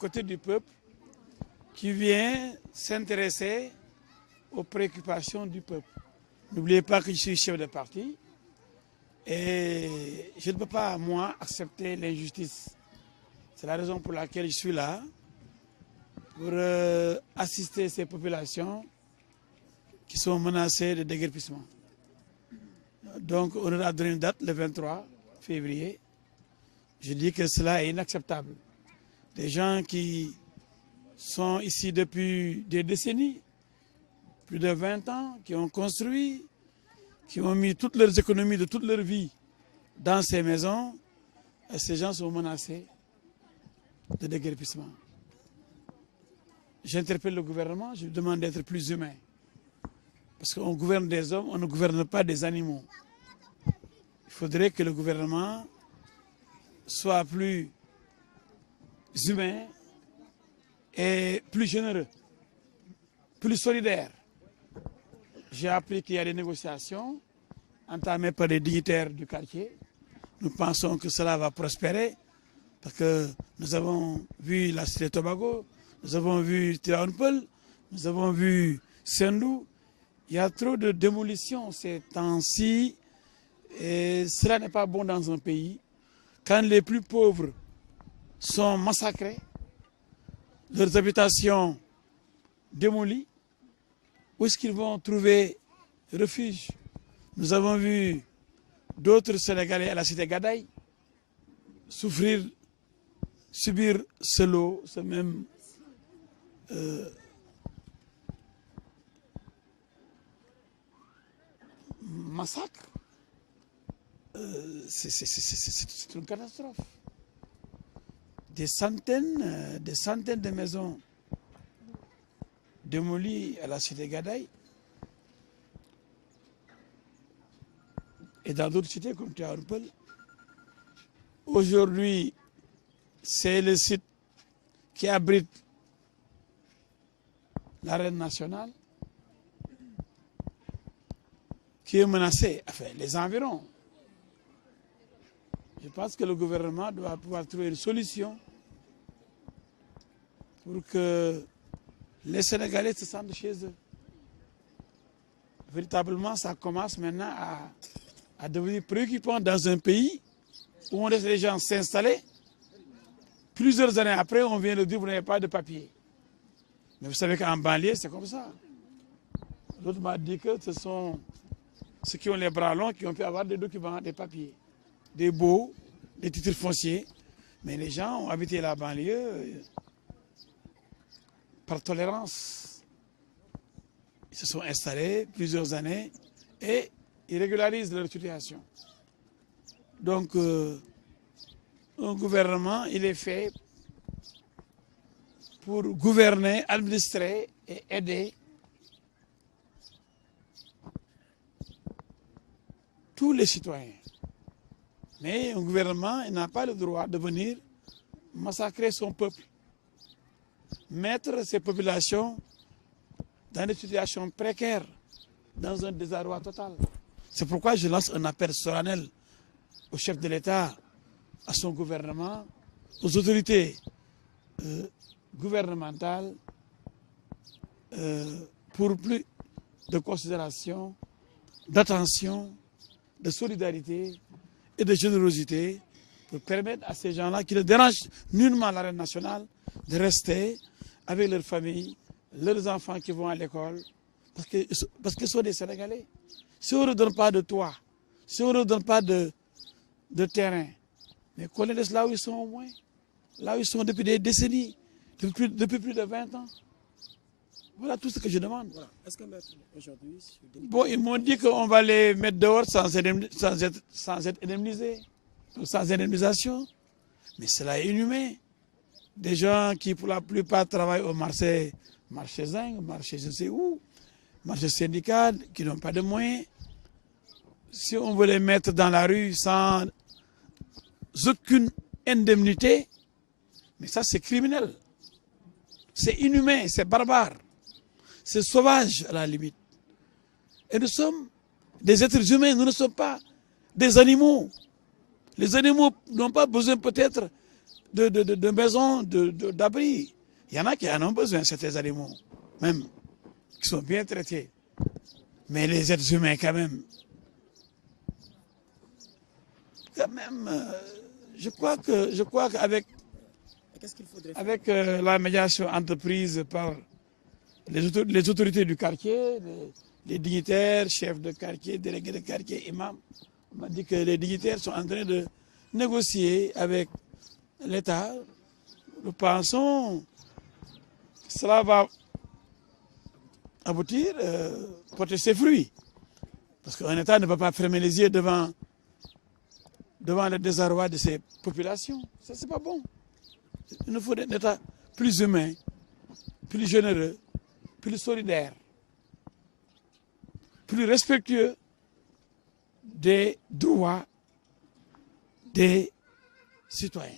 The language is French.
côté du peuple qui vient s'intéresser aux préoccupations du peuple. N'oubliez pas que je suis chef de parti et je ne peux pas, moi, accepter l'injustice. C'est la raison pour laquelle je suis là, pour assister ces populations qui sont menacées de déguerpissement. Donc, on a donné une date, le 23 février. Je dis que cela est inacceptable. Des gens qui sont ici depuis des décennies, plus de 20 ans, qui ont construit, qui ont mis toutes leurs économies de toute leur vie dans ces maisons, et ces gens sont menacés de déguerpissement. J'interpelle le gouvernement, je lui demande d'être plus humain. Parce qu'on gouverne des hommes, on ne gouverne pas des animaux. Il faudrait que le gouvernement soit plus humain et plus généreux, plus solidaire. J'ai appris qu'il y a des négociations entamées par les dignitaires du quartier. Nous pensons que cela va prospérer parce que nous avons vu la Cité Tobago, nous avons vu Tivaouane Peulh, nous avons vu Sendou. Il y a trop de démolitions ces temps-ci et cela n'est pas bon dans un pays. Quand les plus pauvres sont massacrés, leurs habitations démolies, où est-ce qu'ils vont trouver refuge? Nous avons vu d'autres Sénégalais à la cité Gadaï subir ce lot, ce même massacre. C'est une catastrophe. Des centaines de maisons démolies à la cité Gadaï et dans d'autres cités comme Tivaouane Peulh. Aujourd'hui, c'est le site qui abrite l'arène nationale qui est menacé, enfin les environs. Je pense que le gouvernement doit pouvoir trouver une solution pour que les Sénégalais se sentent chez eux. Véritablement, ça commence maintenant à devenir préoccupant dans un pays où on laisse les gens s'installer. Plusieurs années après, on vient de dire que vous n'avez pas de papier. Mais vous savez qu'en banlieue, c'est comme ça. L'autre m'a dit que ce sont ceux qui ont les bras longs qui ont pu avoir des documents, des papiers, des baux, des titres fonciers. Mais les gens ont habité la banlieue par tolérance. Ils se sont installés plusieurs années et ils régularisent leur situation. Donc, un gouvernement, il est fait pour gouverner, administrer et aider tous les citoyens. Mais un gouvernement n'a pas le droit de venir massacrer son peuple, mettre ces populations dans des situations précaires, dans un désarroi total. C'est pourquoi je lance un appel solennel au chef de l'État, à son gouvernement, aux autorités gouvernementales, pour plus de considération, d'attention, de solidarité et de générosité pour permettre à ces gens-là qui ne dérangent nullement l'arène nationale de rester avec leurs familles, leurs enfants qui vont à l'école, parce qu'ils sont des Sénégalais. Si on ne donne pas de toit, si on ne donne pas de terrain, mais qu'on les laisse là où ils sont au moins, là où ils sont depuis des décennies, depuis plus de 20 ans. Voilà tout ce que je demande. Voilà. Est-ce que aujourd'hui... Bon, ils m'ont dit qu'on va les mettre dehors sans être indemnisés, sans indemnisation. Mais cela est inhumain. Des gens qui, pour la plupart, travaillent au marché zinc, marché je ne sais où, marché syndical, qui n'ont pas de moyens. Si on veut les mettre dans la rue sans aucune indemnité, mais ça c'est criminel. C'est inhumain, c'est barbare. C'est sauvage à la limite. Et nous sommes des êtres humains, nous ne sommes pas des animaux. Les animaux n'ont pas besoin peut-être de maisons d'abri. Il y en a qui en ont besoin, certains animaux, même, qui sont bien traités. Mais les êtres humains, quand même, je crois qu'avec avec la médiation entreprise par les autorités du quartier, les dignitaires, chefs de quartier, délégués de quartier, imams, on m'a dit que les dignitaires sont en train de négocier avec l'État. Nous pensons que cela va aboutir, porter ses fruits. Parce qu'un État ne va pas fermer les yeux devant le désarroi de ses populations. Ça, c'est pas bon. Il nous faut un État plus humain, plus généreux, plus solidaire, plus respectueux des droits des citoyens.